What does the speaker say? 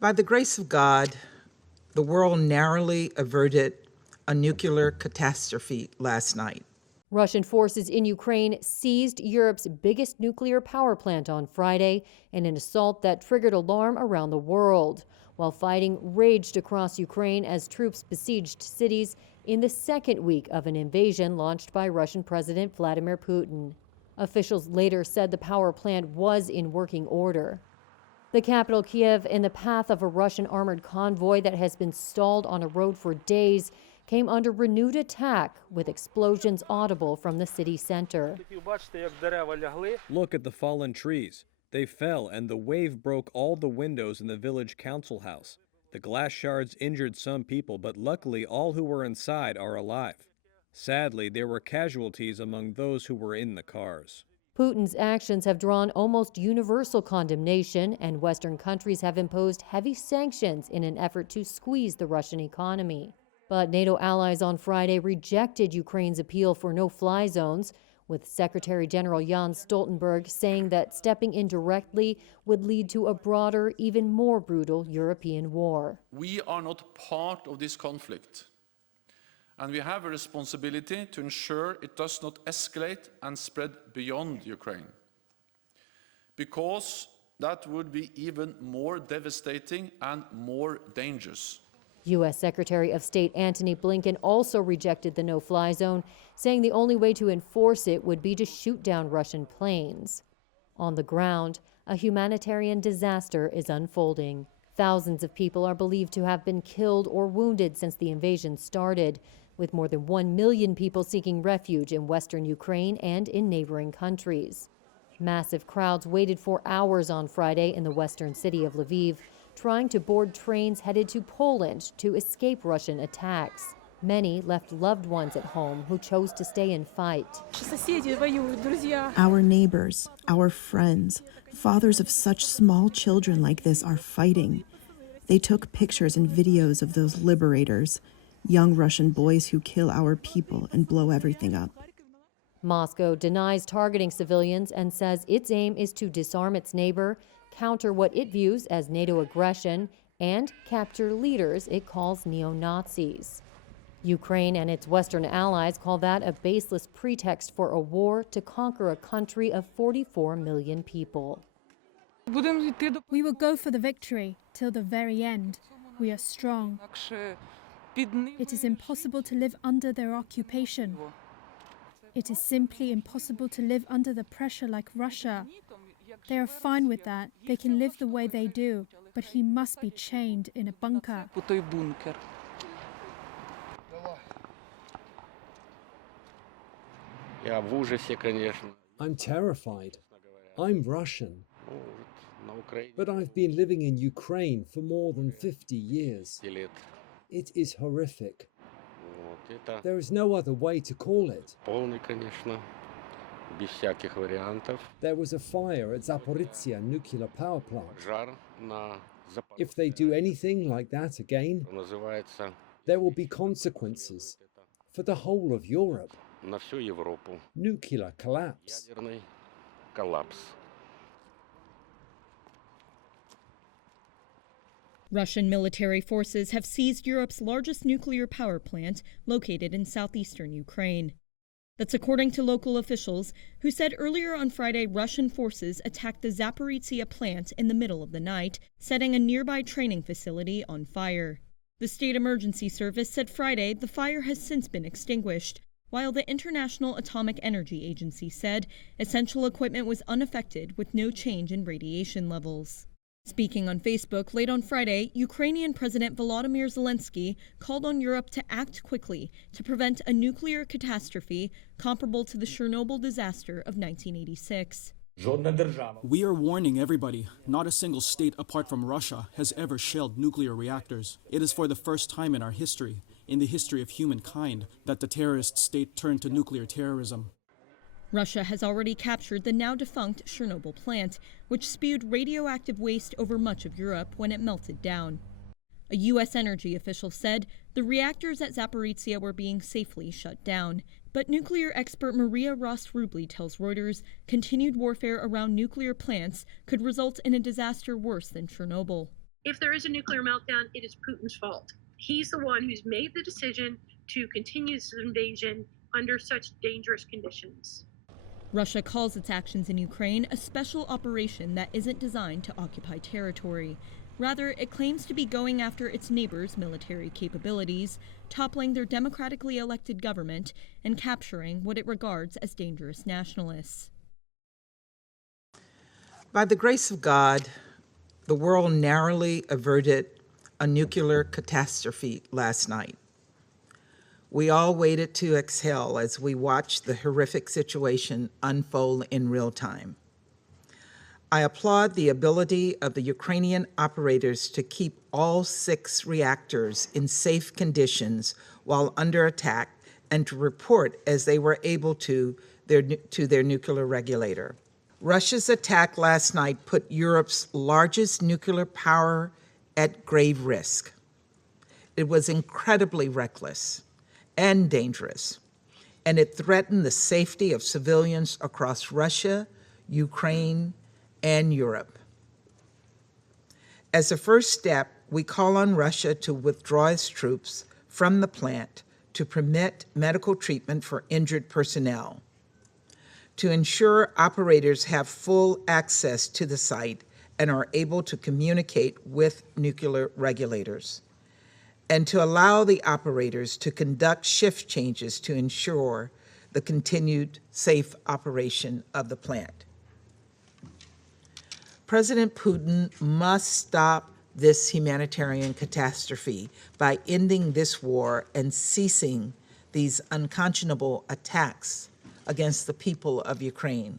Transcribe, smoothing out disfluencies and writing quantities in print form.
By the grace of God, the world narrowly averted a nuclear catastrophe last night. Russian forces in Ukraine seized Europe's biggest nuclear power plant on Friday in an assault that triggered alarm around the world, while fighting raged across Ukraine as troops besieged cities in the second week of an invasion launched by Russian President Vladimir Putin. Officials later said the power plant was in working order. The capital, Kiev, in the path of a Russian armored convoy that has been stalled on a road for days, came under renewed attack, with explosions audible from the city center. Look at the fallen trees. They fell, and the wave broke all the windows in the village council house. The glass shards injured some people, but luckily all who were inside are alive. Sadly, there were casualties among those who were in the cars. Putin's actions have drawn almost universal condemnation, and Western countries have imposed heavy sanctions in an effort to squeeze the Russian economy. But NATO allies on Friday rejected Ukraine's appeal for no-fly zones, with Secretary General Jens Stoltenberg saying that stepping in directly would lead to a broader, even more brutal European war. We are not part of this conflict, and we have a responsibility to ensure it does not escalate and spread beyond Ukraine, because that would be even more devastating and more dangerous. U.S. Secretary of State Antony Blinken also rejected the no-fly zone, saying the only way to enforce it would be to shoot down Russian planes. On the ground, a humanitarian disaster is unfolding. Thousands of people are believed to have been killed or wounded since the invasion started, with more than 1 million people seeking refuge in western Ukraine and in neighboring countries. Massive crowds waited for hours on Friday in the western city of Lviv, trying to board trains headed to Poland to escape Russian attacks. Many left loved ones at home who chose to stay and fight. Our neighbors, our friends, fathers of such small children like this are fighting. They took pictures and videos of those liberators, young Russian boys who kill our people and blow everything up. Moscow denies targeting civilians and says its aim is to disarm its neighbor, counter what it views as NATO aggression, and capture leaders it calls neo-Nazis. Ukraine and its Western allies call that a baseless pretext for a war to conquer a country of 44 million people. We will go for the victory till the very end. We are strong. It is impossible to live under their occupation. It is simply impossible to live under the pressure like Russia. They are fine with that. They can live the way they do, but he must be chained in a bunker. I'm terrified. I'm Russian. But I've been living in Ukraine for more than 50 years. It is horrific. There is no other way to call it. There was a fire at Zaporizhzhia nuclear power plant. If they do anything like that again, there will be consequences for the whole of Europe. Nuclear collapse. Russian military forces have seized Europe's largest nuclear power plant located in southeastern Ukraine. That's according to local officials who said earlier on Friday Russian forces attacked the Zaporizhzhia plant in the middle of the night, setting a nearby training facility on fire. The State Emergency Service said Friday the fire has since been extinguished, while the International Atomic Energy Agency said essential equipment was unaffected with no change in radiation levels. Speaking on Facebook late on Friday, Ukrainian President Volodymyr Zelenskiy called on Europe to act quickly to prevent a nuclear catastrophe comparable to the Chernobyl disaster of 1986. We are warning everybody, not a single state apart from Russia has ever shelled nuclear reactors. It is for the first time in our history, in the history of humankind, that the terrorist state turned to nuclear terrorism. Russia has already captured the now-defunct Chernobyl plant, which spewed radioactive waste over much of Europe when it melted down. A U.S. energy official said the reactors at Zaporizhzhia were being safely shut down. But nuclear expert Maria Ross-Rubly tells Reuters continued warfare around nuclear plants could result in a disaster worse than Chernobyl. If there is a nuclear meltdown, it is Putin's fault. He's the one who's made the decision to continue this invasion under such dangerous conditions. Russia calls its actions in Ukraine a special operation that isn't designed to occupy territory. Rather, it claims to be going after its neighbors' military capabilities, toppling their democratically elected government, and capturing what it regards as dangerous nationalists. By the grace of God, the world narrowly averted a nuclear catastrophe last night. We all waited to exhale as we watched the horrific situation unfold in real time. I applaud the ability of the Ukrainian operators to keep all 6 reactors in safe conditions while under attack and to report as they were able to their nuclear regulator. Russia's attack last night put Europe's largest nuclear power at grave risk. It was incredibly reckless and dangerous, and it threatened the safety of civilians across Russia, Ukraine, and Europe. As a first step, we call on Russia to withdraw its troops from the plant to permit medical treatment for injured personnel, to ensure operators have full access to the site and are able to communicate with nuclear regulators, and to allow the operators to conduct shift changes to ensure the continued safe operation of the plant. President Putin must stop this humanitarian catastrophe by ending this war and ceasing these unconscionable attacks against the people of Ukraine.